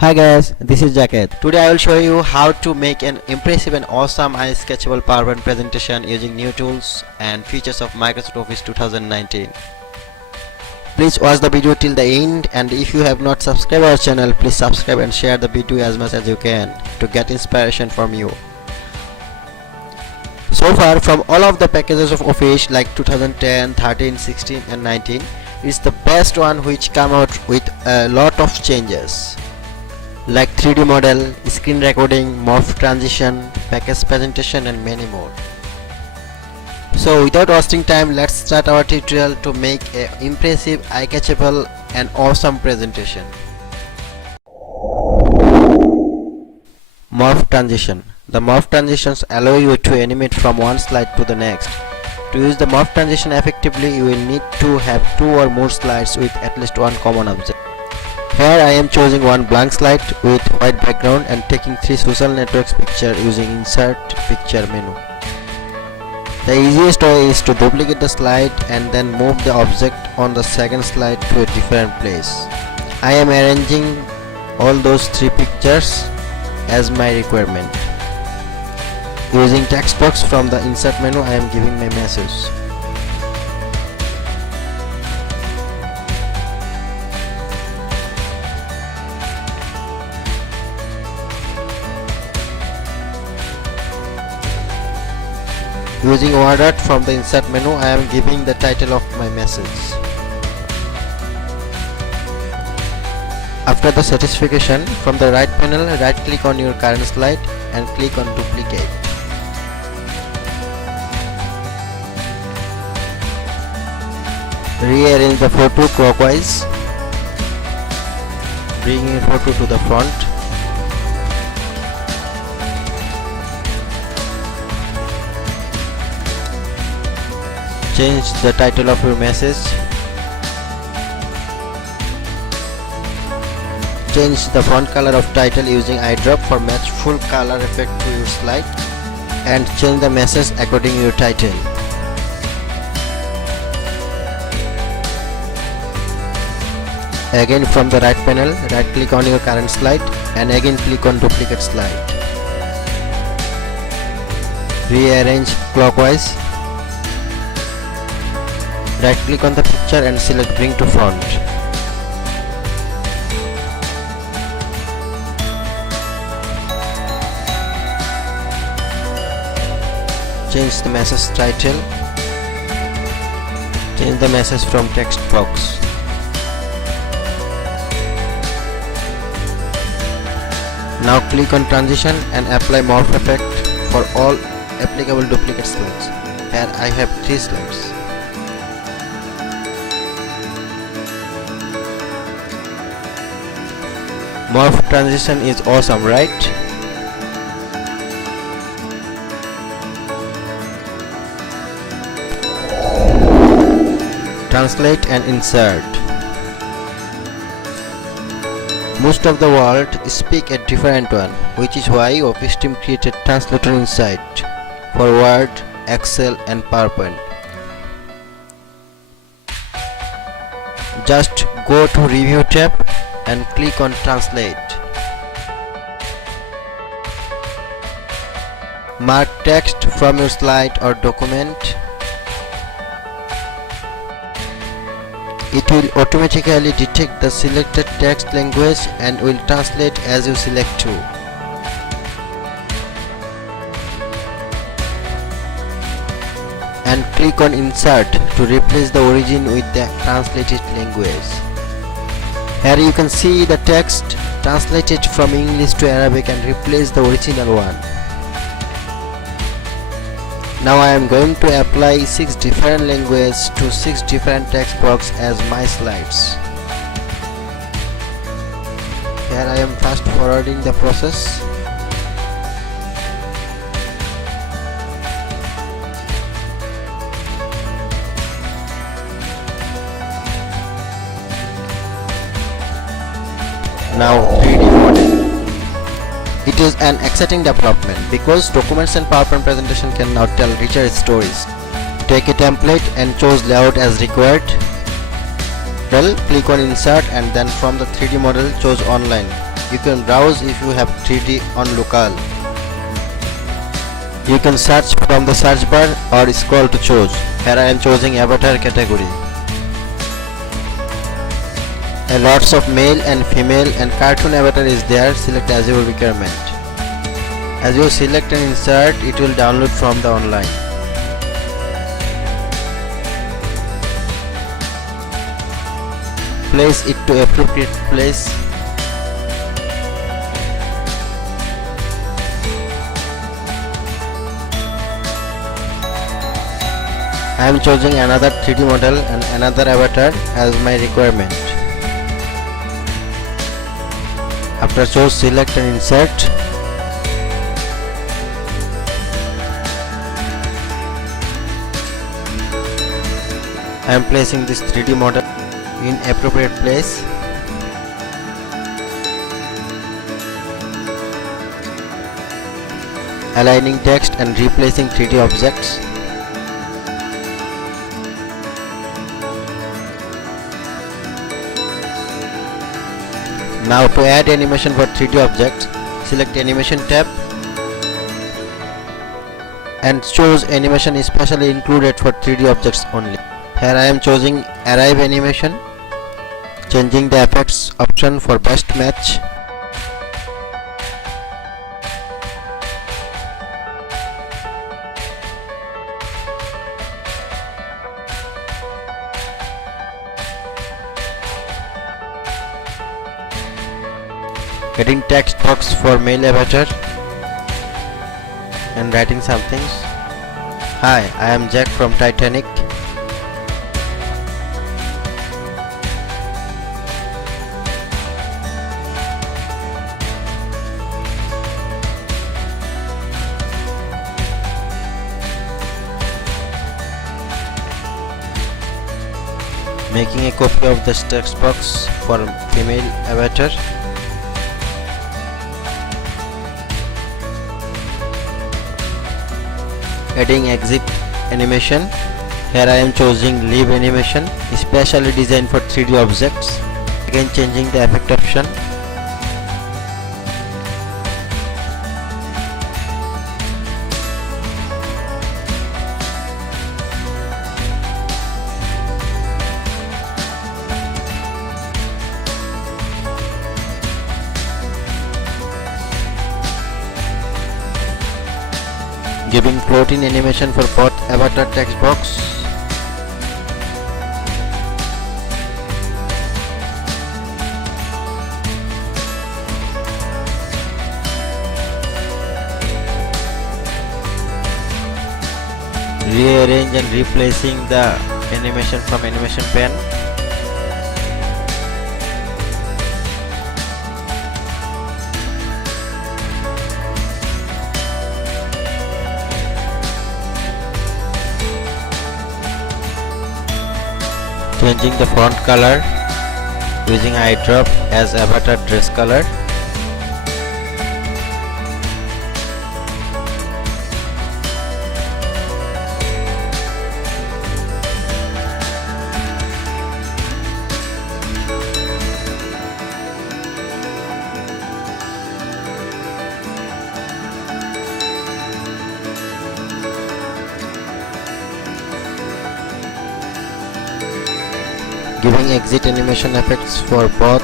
Hi guys, this is Jakayet. Today I will show you how to make an impressive and awesome sketchable PowerPoint presentation using new tools and features of Microsoft Office 2019. Please watch the video till the end, and if you have not subscribed our channel, please subscribe and share the video as much as you can to get inspiration from you. So far, from all of the packages of Office like 2010, 13, 16 and 19, it's the best one which come out with a lot of changes like 3D model, screen recording, morph transition, package presentation and many more. So without wasting time, let's start our tutorial to make a impressive, eye-catchable and awesome presentation. Morph transition. The morph transitions allow you to animate from one slide to the next. To use the morph transition effectively, you will need to have two or more slides with at least one common object. Here I am choosing one blank slide with white background and taking three social networks picture using insert picture menu. The easiest way is to duplicate the slide and then move the object on the second slide to a different place. I am arranging all those three pictures as my requirement. Using text box from the insert menu, I am giving my message. Using word art from the insert menu, I am giving the title of my message. After the satisfaction, from the right panel, right click on your current slide and click on duplicate. Rearrange the photo clockwise, bring your photo to the front. Change the title of your message. Change the font color of title using eyedrop for match full color effect to your slide, and change the message according to your title. Again, from the right panel, right click on your current slide and again click on duplicate slide. Rearrange clockwise. Right click on the picture and select bring to front. Change the message title. Change the message from text box. Now click on transition and apply morph effect for all applicable duplicate slides. Here I have 3 slides. Morph transition is awesome, right? Translate and insert. Most of the world speak a different one, which is why Office team created translator inside for Word, Excel and PowerPoint. Just go to Review tab and click on Translate. Mark text from your slide or document. It will automatically detect the selected text language and will translate as you select to. And click on Insert to replace the origin with the translated language. Here you can see the text translated from English to Arabic and replace the original one. Now I am going to apply 6 different languages to 6 different text box as my slides. Here I am fast forwarding the process. Now 3D model. It is an exciting development because documents and PowerPoint presentation can now tell richer stories. Take a template and choose layout as required. Well, click on insert and then from the 3D model choose online. You can browse if you have 3D on local. You can search from the search bar or scroll to choose. Here I am choosing avatar category. Lots of male and female and cartoon avatar is there. Select as your requirement. As you select and insert, it will download from the online. Place it to appropriate place. I am choosing another 3D model and another avatar as my requirement. After choose, select and insert. I am placing this 3D model in appropriate place. Aligning text and replacing 3D objects. Now to add animation for 3D objects, select animation tab and choose animation especially included for 3D objects only. Here I am choosing arrive animation, changing the effects option for best match. Adding text box for male avatar and writing something. Hi, I am Jack from Titanic. Making a copy of this text box for female avatar. Adding exit animation. Here I am choosing leave animation, especially designed for 3D objects. Again changing the effect option. Giving floating animation for both avatar text box. Rearrange and replacing the animation from animation pen. Changing the font color using eyedrop as avatar dress color. Giving exit animation effects for both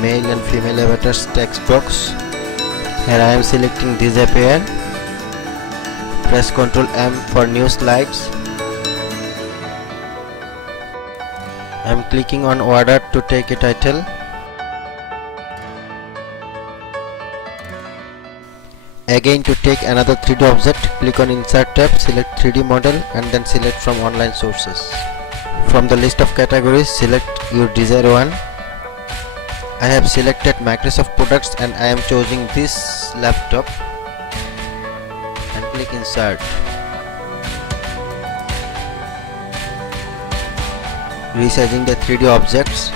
male and female avatars text box. Here I am selecting disappear. Press Ctrl M for new slides. I am clicking on order to take a title. Again, to take another 3D object, click on insert tab, select 3D model and then select from online sources. From the list of categories, select your desired one. I have selected Microsoft products and I am choosing this laptop and click insert. Resizing the 3D objects.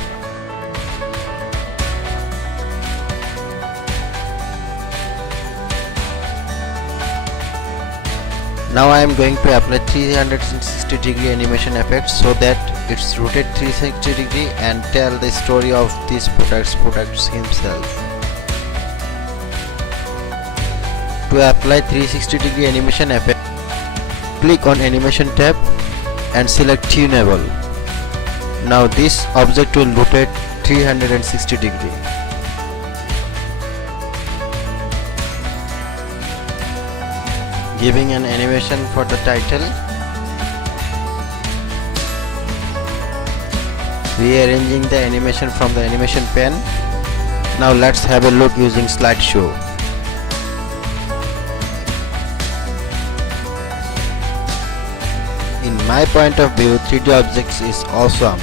Now I am going to apply 360 degree animation effects so that it's rotate 360 degree and tell the story of this product himself. To apply 360-degree animation effect, click on Animation tab and select Tunable. Now this object will rotate 360 degree. Giving an animation for the title. Rearranging the animation from the animation pane. Now let's have a look using slideshow. In my point of view, 3D objects is awesome.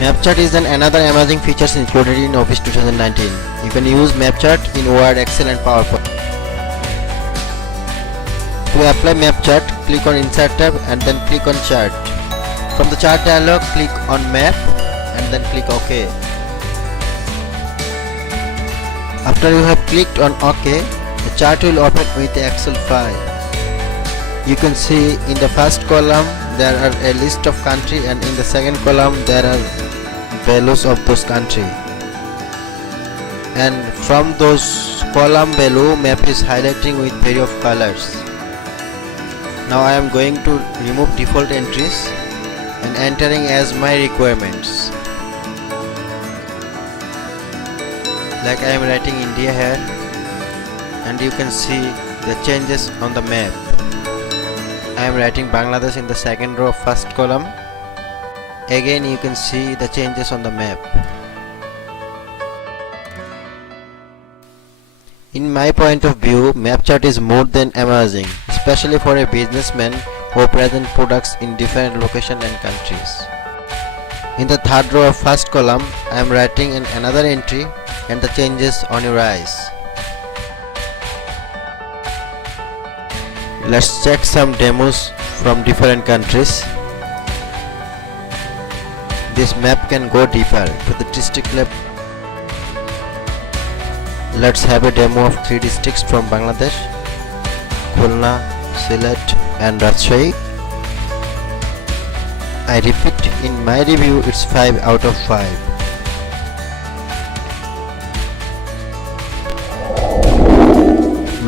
Map chart is another amazing features included in Office 2019. You can use map chart in Word, Excel and PowerPoint. To apply map chart, click on Insert tab and then click on Chart. From the Chart dialog, click on Map and then click OK. After you have clicked on OK, the chart will open with the Excel file. You can see in the first column there are a list of country and in the second column there are values of those country, and from those column value map is highlighting with various colors. Now I am going to remove default entries and entering as my requirements. Like I am writing India here, and you can see the changes on the map. I am writing Bangladesh in the second row of first column. Again you can see the changes on the map. In my point of view, map chart is more than amazing, especially for a businessman who present products in different locations and countries. In the third row of first column, I am writing another entry and the changes on your eyes. Let's check some demos from different countries. This map can go deeper to the district level. Let's have a demo of 3 districts from Bangladesh: Khulna, Sylhet and Rajshahi. I repeat, in my review it's 5 out of 5.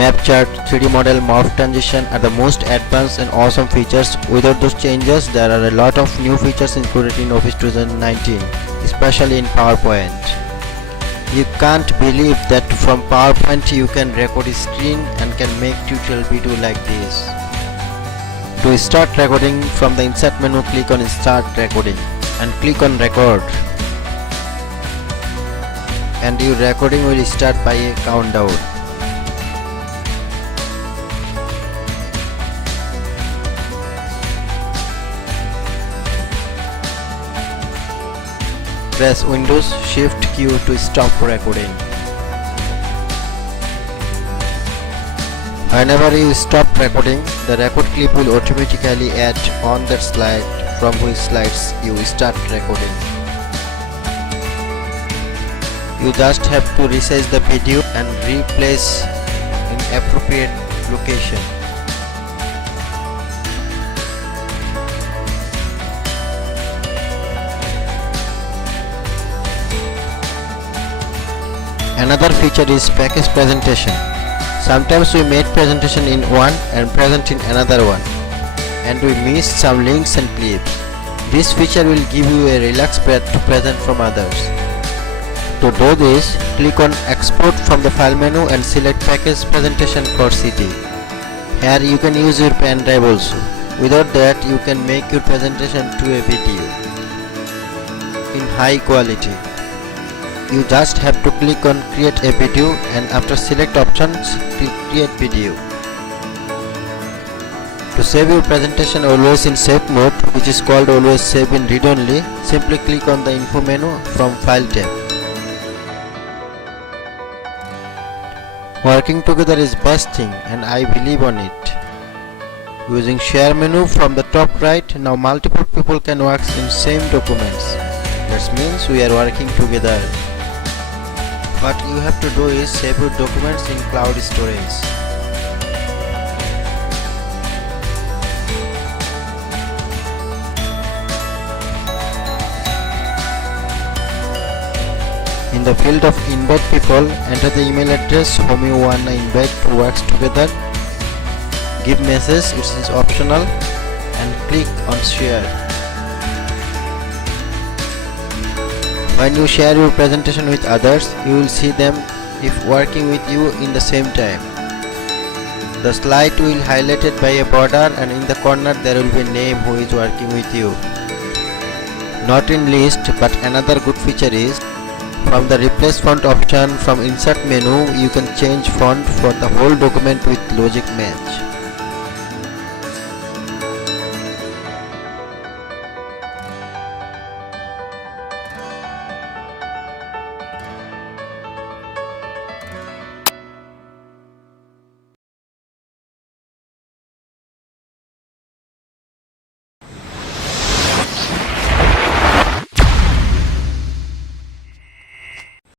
Map chart, 3D model, morph transition are the most advanced and awesome features. Without those changes, there are a lot of new features included in Office 2019, especially in PowerPoint. You can't believe that from PowerPoint you can record a screen and can make tutorial video like this. To start recording, from the Insert menu, click on Start Recording and click on Record. And your recording will start by a countdown. Press Windows Shift Q to stop recording. Whenever you stop recording, the record clip will automatically add on that slide from which slides you start recording. You just have to resize the video and replace in appropriate location. Another feature is package presentation. Sometimes we made presentation in one and present in another one, and we missed some links and clips. This feature will give you a relaxed path to present from others. To do this, click on Export from the File menu and select Package Presentation for CD. Here you can use your pen drive also. Without that, you can make your presentation to a video in high quality. You just have to click on Create a Video and after select options, click Create Video. To save your presentation always in Save mode, which is called Always Save in Read Only, simply click on the Info menu from File tab. Working together is best thing and I believe on it. Using Share menu from the top right, now multiple people can work in same documents. That means we are working together. What you have to do is save your documents in cloud storage. In the field of invite people, enter the email address whom you want to invite to work together. Give message, it is optional, and click on share. When you share your presentation with others, you will see them if working with you in the same time. The slide will be highlighted by a border, and in the corner there will be a name who is working with you. Not in list, but another good feature is from the replace font option from insert menu, you can change font for the whole document with logic match.